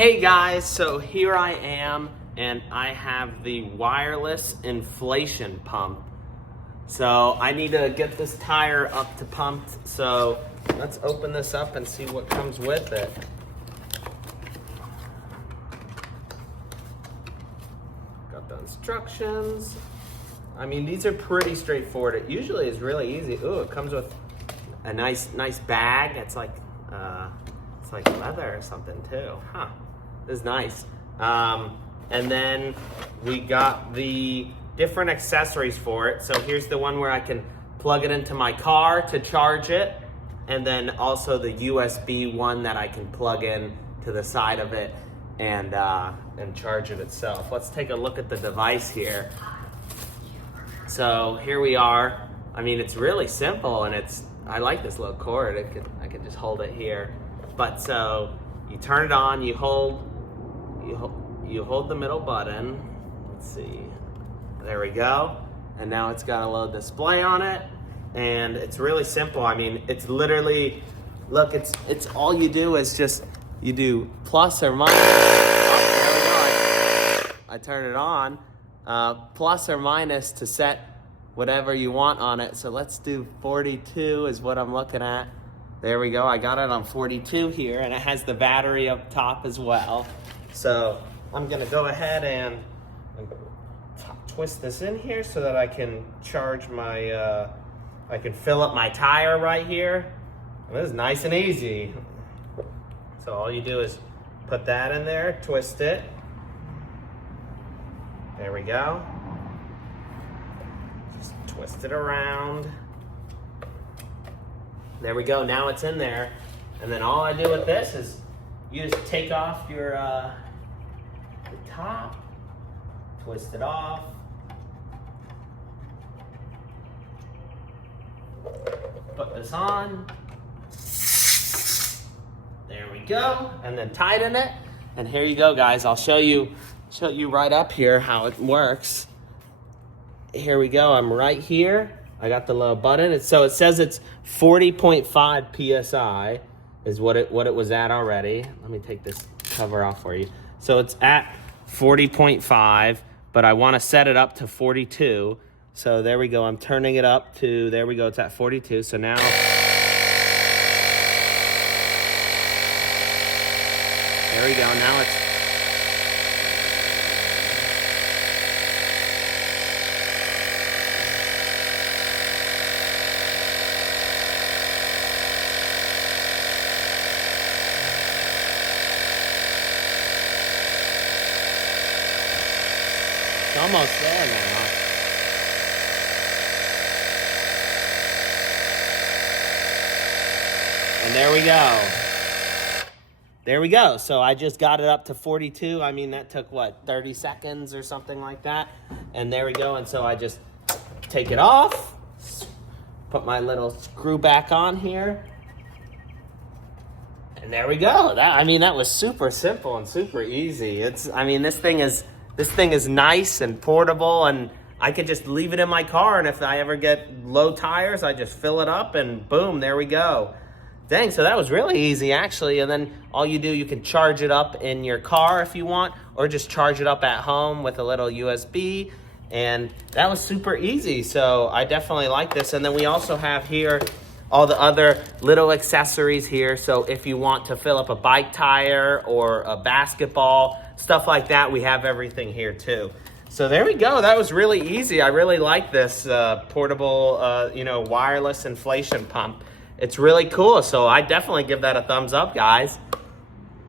Hey guys, so here I am and I have the wireless inflation pump. So I need to get this tire up to pumped. So let's open this up and see what comes with it. Got the instructions. I mean, these are pretty straightforward. It usually is really easy. Ooh, it comes with a nice bag. It's like leather or something too. Huh, this is nice. And then we got the different accessories for it. So here's the one where I can plug it into my car to charge it. And then also the USB one that I can plug in to the side of it and charge it itself. Let's take a look at the device here. So here we are. I mean, it's really simple, and I like this little cord. I could just hold it here. But so you turn it on, you hold the middle button. Let's see. There we go. And now it's got a little display on it, and it's really simple. I mean, it's literally, look, it's all you do is just you do plus or minus. Oh, there we go. I turn it on. Plus or minus to set whatever you want on it. So let's do 42 is what I'm looking at. There we go. I got it on 42 here, and it has the battery up top as well. So I'm gonna go ahead and twist this in here so that I can charge my, I can fill up my tire right here. And this is nice and easy. So all you do is put that in there, twist it. There we go. Just twist it around. There we go, now it's in there. And then all I do with this is you just take off your the top, twist it off. Put this on. There we go, and then tighten it. And here you go, guys. I'll show you right up here how it works. Here we go, I'm right here. I got the little button. So it says it's 40.5 PSI is what it was at already. Let me take this cover off for you. So it's at 40.5, but I want to set it up to 42. So there we go. I'm turning it up to, there we go. It's at 42. So now, there we go. Now it's, it's almost there now. And there we go. There we go. So I just got it up to 42. I mean, that took what, 30 seconds or something like that. And there we go. And so I just take it off, put my little screw back on here. And there we go. That was super simple and super easy. This thing is nice and portable, and I could just leave it in my car, and if I ever get low tires, I just fill it up and boom, there we go. Dang, so that was really easy actually. And then all you do, you can charge it up in your car if you want, or just charge it up at home with a little USB. And that was super easy. So I definitely like this. And then we also have here all the other little accessories here. So if you want to fill up a bike tire or a basketball, stuff like that, we have everything here too. So there we go. That was really easy. I really like this portable, wireless inflation pump. It's really cool. So I definitely give that a thumbs up, guys.